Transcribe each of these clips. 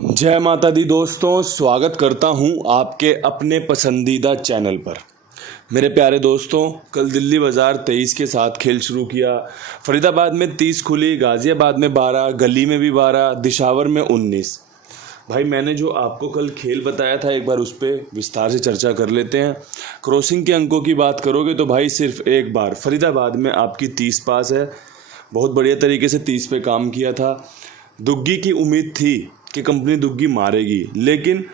जय माता दी दोस्तों, स्वागत करता हूं आपके अपने पसंदीदा चैनल पर। मेरे प्यारे दोस्तों, कल दिल्ली बाज़ार 23 के साथ खेल शुरू किया। फरीदाबाद में 30 खुली, गाज़ियाबाद में 12, गली में भी 12, दिशावर में 19। भाई मैंने जो आपको कल खेल बताया था, एक बार उस पर विस्तार से चर्चा कर लेते हैं। क्रॉसिंग के अंकों की बात करोगे तो भाई सिर्फ एक बार फरीदाबाद में आपकी 30 पास है। बहुत बढ़िया तरीके से 30 पे काम किया था। दुग्गी की उम्मीद थी कि कंपनी दुग्गी मारेगी, लेकिन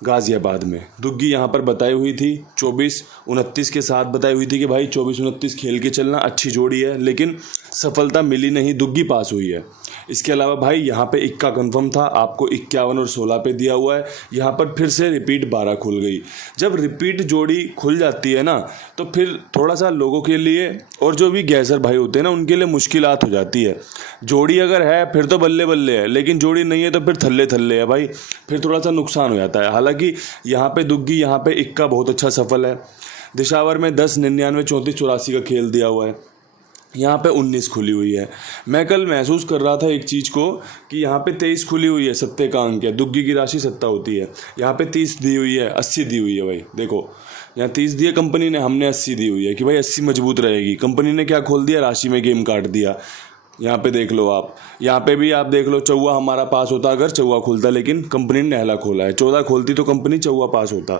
गाज़ियाबाद में दुग्गी यहाँ पर बताई हुई थी 24-29 के साथ बताई हुई थी कि भाई 24-29 खेल के चलना, अच्छी जोड़ी है, लेकिन सफलता मिली नहीं, दुग्गी पास हुई है। इसके अलावा भाई यहाँ पे इक्का कंफर्म था, आपको 51 और 16 पे दिया हुआ है। यहाँ पर फिर से रिपीट 12 खुल गई। जब रिपीट जोड़ी खुल जाती है ना, तो फिर थोड़ा सा लोगों के लिए और जो भी गैसर भाई होते हैं ना, उनके लिए मुश्किलात हो जाती है। जोड़ी अगर है फिर तो बल्ले बल्ले है, लेकिन जोड़ी नहीं है तो फिर थल्ले थल्ले है भाई, फिर थोड़ा सा नुकसान हो जाता है। हालांकि यहाँ पे दुग्गी, यहाँ पे इक्का बहुत अच्छा सफल है। दिशावर में 10, 99, 34, 84 का खेल दिया हुआ है। यहाँ पे 19 खुली हुई है। मैं कल महसूस कर रहा था एक चीज़ को कि यहाँ पे 23 खुली हुई है, सत्ते का अंक है, दुग्गी की राशि सत्ता होती है। यहाँ पे 30 दी हुई है, 80 दी हुई है। भाई देखो, यहाँ 30 दी है कंपनी ने, हमने 80 दी हुई है कि भाई 80 मजबूत रहेगी। कंपनी ने क्या खोल दिया, राशि में गेम काट दिया। यहाँ पे देख लो आप, यहाँ पे भी आप देख लो, चौवा हमारा पास होता अगर चौवा खुलता, लेकिन कंपनी ने नहला खोला है। 14 खोलती तो कंपनी चौवा पास होता।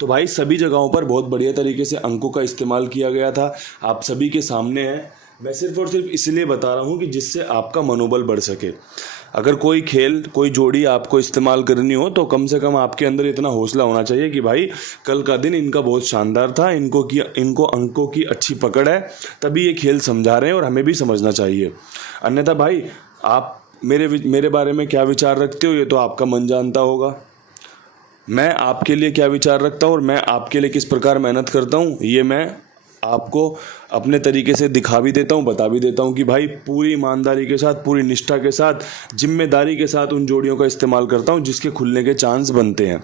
तो भाई सभी जगहों पर बहुत बढ़िया तरीके से अंकों का इस्तेमाल किया गया था, आप सभी के सामने है। मैं सिर्फ और सिर्फ इसलिए बता रहा हूँ कि जिससे आपका मनोबल बढ़ सके। अगर कोई खेल, कोई जोड़ी आपको इस्तेमाल करनी हो तो कम से कम आपके अंदर इतना हौसला होना चाहिए कि भाई कल का दिन इनका बहुत शानदार था, इनको अंकों की अच्छी पकड़ है, तभी ये खेल समझा रहे हैं और हमें भी समझना चाहिए। अन्यथा भाई आप मेरे बारे में क्या विचार रखते हो ये तो आपका मन जानता होगा। मैं आपके लिए क्या विचार रखता हूँ और मैं आपके लिए किस प्रकार मेहनत करता हूँ, ये मैं आपको अपने तरीके से दिखा भी देता हूँ, बता भी देता हूँ कि भाई पूरी ईमानदारी के साथ, पूरी निष्ठा के साथ, जिम्मेदारी के साथ उन जोड़ियों का इस्तेमाल करता हूँ जिसके खुलने के चांस बनते हैं।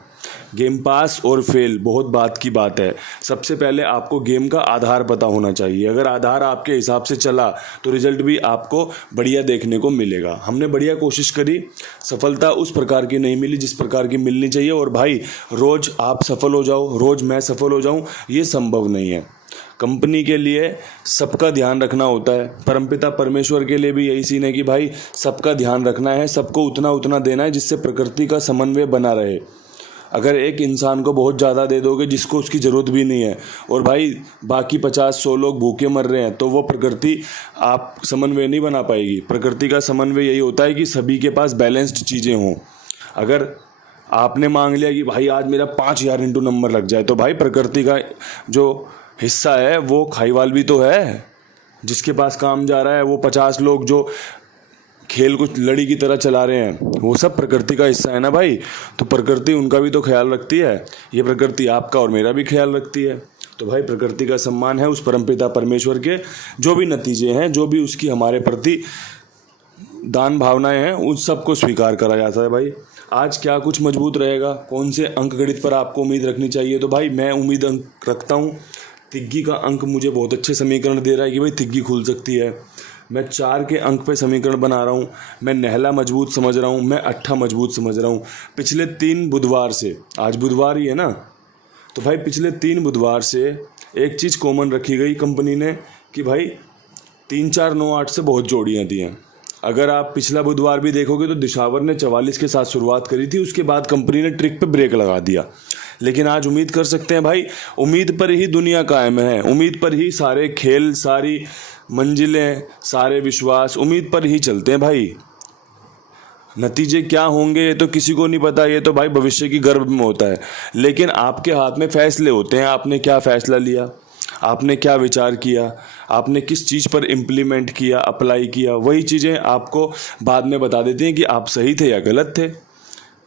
गेम पास और फेल बहुत बात की बात है। सबसे पहले आपको गेम का आधार पता होना चाहिए। अगर आधार आपके हिसाब से चला तो रिजल्ट भी आपको बढ़िया देखने को मिलेगा। हमने बढ़िया कोशिश करी, सफलता उस प्रकार की नहीं मिली जिस प्रकार की मिलनी चाहिए। और भाई रोज़ आप सफल हो जाओ, रोज़ मैं सफल हो जाऊँ, ये संभव नहीं है। कंपनी के लिए सबका ध्यान रखना होता है, परमपिता परमेश्वर के लिए भी यही सीन है कि भाई सबका ध्यान रखना है, सबको उतना उतना देना है जिससे प्रकृति का समन्वय बना रहे। अगर एक इंसान को बहुत ज़्यादा दे दोगे जिसको उसकी ज़रूरत भी नहीं है, और भाई बाकी 50-100 लोग भूखे मर रहे हैं, तो वो प्रकृति आप समन्वय नहीं बना पाएगी। प्रकृति का समन्वय यही होता है कि सभी के पास बैलेंस्ड चीज़ें हों। अगर आपने मांग लिया कि भाई आज मेरा 5000 इंटू नंबर लग जाए, तो भाई प्रकृति का जो हिस्सा है वो खाईवाल भी तो है। जिसके पास काम जा रहा है, वो 50 लोग जो खेल को लड़ी की तरह चला रहे हैं, वो सब प्रकृति का हिस्सा है ना भाई। तो प्रकृति उनका भी तो ख्याल रखती है, ये प्रकृति आपका और मेरा भी ख्याल रखती है। तो भाई प्रकृति का सम्मान है उस परमपिता परमेश्वर के, जो भी नतीजे हैं, जो भी उसकी हमारे प्रति दान भावनाएं हैं, उन सबको स्वीकार करा जाता है। भाई आज क्या कुछ मजबूत रहेगा, कौन से अंक गणित पर आपको उम्मीद रखनी चाहिए, तो भाई मैं उम्मीद रखता हूँ तिग्गी का अंक मुझे बहुत अच्छे समीकरण दे रहा है कि भाई तिग्गी खुल सकती है। मैं 4 के अंक पे समीकरण बना रहा हूँ। मैं नहला मजबूत समझ रहा हूँ, मैं अट्ठा मजबूत समझ रहा हूँ। पिछले 3 बुधवार से, आज बुधवार ही है ना, तो भाई पिछले 3 बुधवार से एक चीज़ कॉमन रखी गई कंपनी ने कि भाई 3, 4, 9, 8 से बहुत जोड़ियाँ दी हैं। अगर आप पिछला बुधवार भी देखोगे तो दिशावर ने 44 के साथ शुरुआत करी थी, उसके बाद कंपनी ने ट्रिक पे ब्रेक लगा दिया। लेकिन आज उम्मीद कर सकते हैं भाई, उम्मीद पर ही दुनिया कायम है, उम्मीद पर ही सारे खेल, सारी मंजिलें, सारे विश्वास उम्मीद पर ही चलते हैं भाई। नतीजे क्या होंगे ये तो किसी को नहीं पता, ये तो भाई भविष्य की गर्भ में होता है। लेकिन आपके हाथ में फैसले होते हैं, आपने क्या फैसला लिया, आपने क्या विचार किया, आपने किस चीज़ पर इम्प्लीमेंट किया, अप्लाई किया, वही चीज़ें आपको बाद में बता देती हैं कि आप सही थे या गलत थे।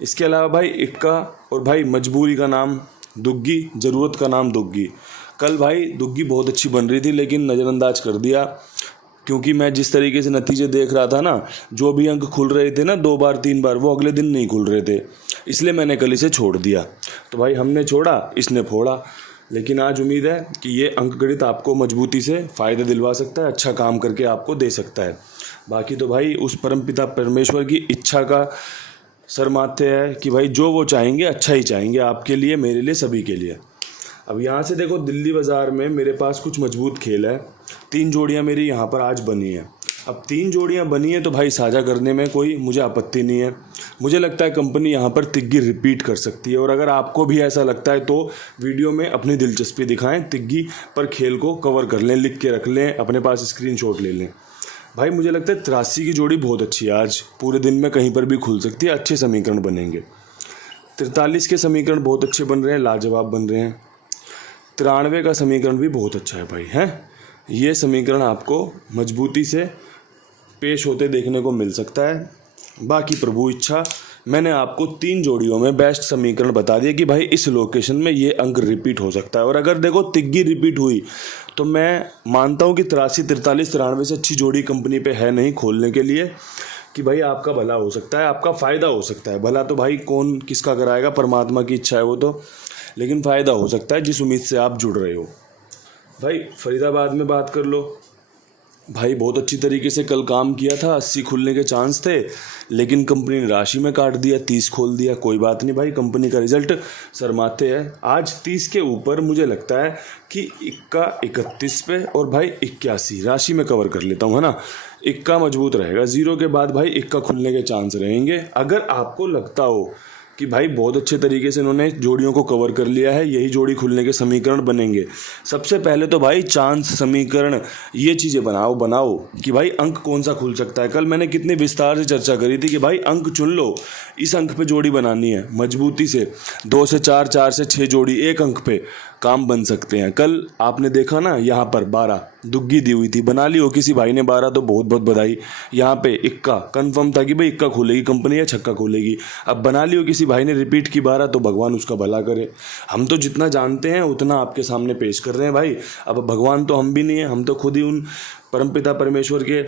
इसके अलावा भाई इक्का और भाई मजबूरी का नाम दुग्गी, ज़रूरत का नाम दुग्गी। कल भाई दुग्गी बहुत अच्छी बन रही थी, लेकिन नज़रअंदाज कर दिया, क्योंकि मैं जिस तरीके से नतीजे देख रहा था ना, जो भी अंक खुल रहे थे ना 2 बार 3 बार, वो अगले दिन नहीं खुल रहे थे, इसलिए मैंने कल इसे छोड़ दिया। तो भाई हमने छोड़ा, इसने फोड़ा। लेकिन आज उम्मीद है कि ये अंक गणित आपको मजबूती से फ़ायदे दिलवा सकता है, अच्छा काम करके आपको दे सकता है। बाकी तो भाई उस परमपिता परमेश्वर की इच्छा का शर्माते हैं कि भाई जो वो चाहेंगे अच्छा ही चाहेंगे आपके लिए, मेरे लिए, सभी के लिए। अब यहाँ से देखो दिल्ली बाज़ार में मेरे पास कुछ मजबूत खेल है। 3 जोड़ियाँ मेरी यहाँ पर आज बनी है। अब 3 जोड़ियाँ बनी है तो भाई साझा करने में कोई मुझे आपत्ति नहीं है। मुझे लगता है कंपनी यहाँ पर तिग्गी रिपीट कर सकती है, और अगर आपको भी ऐसा लगता है तो वीडियो में अपनी दिलचस्पी दिखाएं, तिग्गी पर खेल को कवर कर लें, लिख के रख लें, अपने पास स्क्रीनशॉट ले लें। भाई मुझे लगता है 83 की जोड़ी बहुत अच्छी है, आज पूरे दिन में कहीं पर भी खुल सकती है, अच्छे समीकरण बनेंगे। 43 के समीकरण बहुत अच्छे बन रहे हैं, लाजवाब बन रहे हैं। 93 का समीकरण भी बहुत अच्छा है भाई, हैं ये समीकरण आपको मजबूती से पेश होते देखने को मिल सकता है। बाकी प्रभु इच्छा, मैंने आपको 3 जोड़ियों में बेस्ट समीकरण बता दिया कि भाई इस लोकेशन में ये अंक रिपीट हो सकता है। और अगर देखो तिग्गी रिपीट हुई तो मैं मानता हूँ कि 83, 43, 93 से अच्छी जोड़ी कंपनी पे है नहीं खोलने के लिए, कि भाई आपका भला हो सकता है, आपका फ़ायदा हो सकता है। भला तो भाई कौन किसका कराएगा, परमात्मा की इच्छा है वो तो, लेकिन फ़ायदा हो सकता है जिस उम्मीद से आप जुड़ रहे हो। भाई फरीदाबाद में बात कर लो, भाई बहुत अच्छी तरीके से कल काम किया था, 80 खुलने के चांस थे, लेकिन कंपनी ने राशि में काट दिया, 30 खोल दिया। कोई बात नहीं भाई, कंपनी का रिजल्ट शर्माते हैं। आज 30 के ऊपर मुझे लगता है कि इक्का 31 पे और भाई 81 राशि में कवर कर लेता हूँ, है ना। इक्का मजबूत रहेगा, 0 के बाद भाई इक्का खुलने के चांस रहेंगे। अगर आपको लगता हो कि भाई बहुत अच्छे तरीके से इन्होंने जोड़ियों को कवर कर लिया है, यही जोड़ी खुलने के समीकरण बनेंगे, सबसे पहले तो भाई चांस समीकरण ये चीज़ें बनाओ कि भाई अंक कौन सा खुल सकता है। कल मैंने कितने विस्तार से चर्चा करी थी कि भाई अंक चुन लो, इस अंक पे जोड़ी बनानी है मजबूती से। 2 से 4, 4 से 6 जोड़ी एक अंक पे काम बन सकते हैं। कल आपने देखा ना, यहाँ पर 12 दुग्गी दी हुई थी, बना ली हो किसी भाई ने 12 तो बहुत बहुत बधाई। यहाँ पे इक्का कन्फर्म था कि भाई इक्का खोलेगी कंपनी या छक्का खोलेगी। अब बना ली हो किसी भाई ने रिपीट की 12 तो भगवान उसका भला करे। हम तो जितना जानते हैं उतना आपके सामने पेश कर रहे हैं भाई। अब भगवान तो हम भी नहीं है, हम तो खुद ही उन परमपिता परमेश्वर के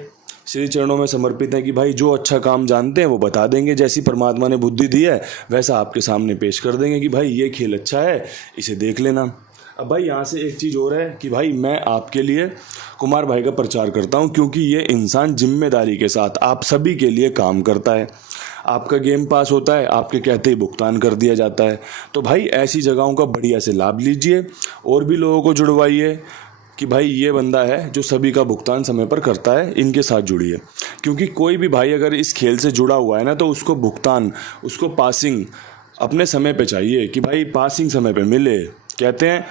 श्री चरणों में समर्पित हैं कि भाई जो अच्छा काम जानते हैं वो बता देंगे, जैसी परमात्मा ने बुद्धि दी है वैसा आपके सामने पेश कर देंगे कि भाई ये खेल अच्छा है, इसे देख लेना। अब भाई यहाँ से एक चीज़ और है कि भाई मैं आपके लिए कुमार भाई का प्रचार करता हूँ, क्योंकि ये इंसान जिम्मेदारी के साथ आप सभी के लिए काम करता है। आपका गेम पास होता है, आपके कहते ही भुगतान कर दिया जाता है। तो भाई ऐसी जगहों का बढ़िया से लाभ लीजिए, और भी लोगों को जुड़वाइए कि भाई ये बंदा है जो सभी का भुगतान समय पर करता है, इनके साथ जुड़िए। क्योंकि कोई भी भाई अगर इस खेल से जुड़ा हुआ है ना, तो उसको भुगतान, उसको पासिंग अपने समय पे चाहिए कि भाई पासिंग समय पे मिले। कहते हैं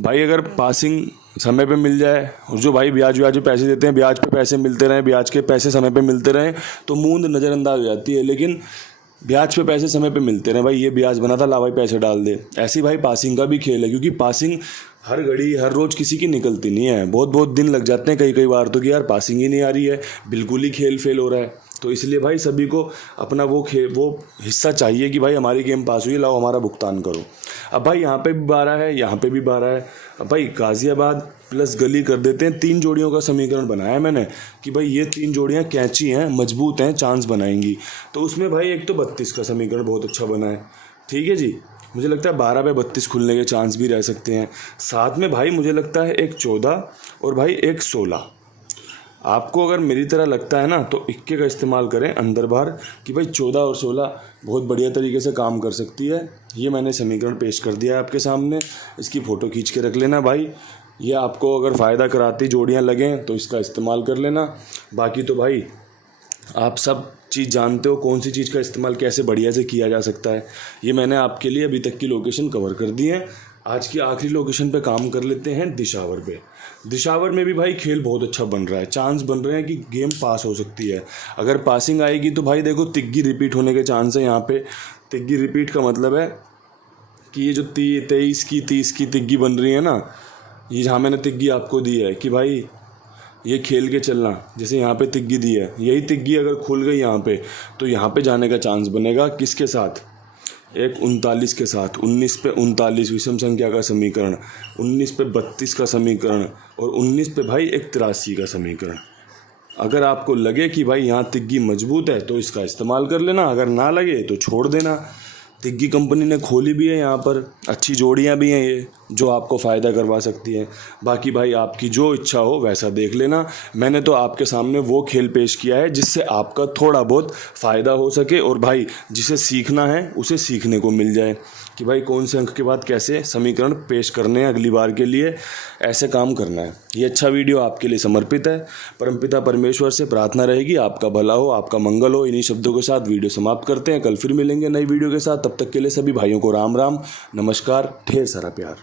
भाई अगर पासिंग समय पे मिल जाए, और जो भाई ब्याज जो पैसे देते हैं, ब्याज पे पैसे मिलते रहें, ब्याज के पैसे समय पे मिलते रहें तो मूंद नज़रअंदाज हो जाती है। लेकिन ब्याज पे पैसे समय पे मिलते रहे, भाई ये ब्याज बना था, ला भाई पैसे डाल दे। ऐसी भाई पासिंग का भी खेल है, क्योंकि पासिंग हर घड़ी हर रोज़ किसी की निकलती नहीं है, बहुत बहुत दिन लग जाते हैं कई बार तो कि यार पासिंग ही नहीं आ रही है, बिल्कुल ही खेल फेल हो रहा है। तो इसलिए भाई सभी को अपना वो हिस्सा चाहिए कि भाई हमारी गेम पास हुई, लाओ हमारा भुगतान करो। अब भाई यहाँ पे भी 12 है, यहाँ पे भी 12 है। अब भाई गाज़ियाबाद प्लस गली कर देते हैं। 3 जोड़ियों का समीकरण बनाया मैंने कि भाई ये 3 जोड़ियाँ कैंची हैं, मजबूत हैं, चांस बनाएंगी। तो उसमें भाई एक तो 32 का समीकरण बहुत अच्छा बना है, ठीक है जी। मुझे लगता है 12 पे 32 खुलने के चांस भी रह सकते हैं। साथ में भाई मुझे लगता है एक 14 और भाई एक 16। आपको अगर मेरी तरह लगता है ना तो इक्के का इस्तेमाल करें अंदर बाहर, कि भाई 14 और 16 बहुत बढ़िया तरीके से काम कर सकती है। ये मैंने समीकरण पेश कर दिया है आपके सामने, इसकी फ़ोटो खींच के रख लेना भाई। ये आपको अगर फ़ायदा कराती जोड़ियाँ लगें तो इसका इस्तेमाल कर लेना। बाकी तो भाई आप सब चीज़ जानते हो, कौन सी चीज़ का इस्तेमाल कैसे बढ़िया से किया जा सकता है। ये मैंने आपके लिए अभी तक की लोकेशन कवर कर दी है। आज की आखिरी लोकेशन पे काम कर लेते हैं, दिशावर पे। दिशावर में भी भाई खेल बहुत अच्छा बन रहा है, चांस बन रहे हैं कि गेम पास हो सकती है। अगर पासिंग आएगी तो भाई देखो तिग्गी रिपीट होने के चांस है। यहाँ पे तिग्गी रिपीट का मतलब है कि ये जो 23 की 30 की तिग्गी बन रही है ना, ये जहाँ मैंने तिग्गी आपको दी है कि भाई ये खेल के चलना, जैसे यहाँ पे तिग्गी दी है, यही तिग्गी अगर खुल गई यहाँ पे तो यहाँ पे जाने का चांस बनेगा। किसके साथ? एक 39 के साथ। 19 पे 39 विषम संख्या का समीकरण, 19 पे 32 का समीकरण, और 19 पे भाई एक 83 का समीकरण। अगर आपको लगे कि भाई यहाँ तिग्गी मजबूत है तो इसका इस्तेमाल कर लेना, अगर ना लगे तो छोड़ देना। तिग्गी कंपनी ने खोली भी है, यहाँ पर अच्छी जोड़ियाँ भी हैं, ये जो आपको फ़ायदा करवा सकती है। बाकी भाई आपकी जो इच्छा हो वैसा देख लेना। मैंने तो आपके सामने वो खेल पेश किया है जिससे आपका थोड़ा बहुत फ़ायदा हो सके और भाई जिसे सीखना है उसे सीखने को मिल जाए कि भाई कौन से अंक के बाद कैसे समीकरण पेश करने हैं, अगली बार के लिए ऐसे काम करना है। ये अच्छा वीडियो आपके लिए समर्पित है। परमपिता परमेश्वर से प्रार्थना रहेगी आपका भला हो, आपका मंगल हो। इन्हीं शब्दों के साथ वीडियो समाप्त करते हैं। कल फिर मिलेंगे नई वीडियो के साथ। तब तक के लिए सभी भाइयों को राम राम, नमस्कार, ढेर सारा प्यार।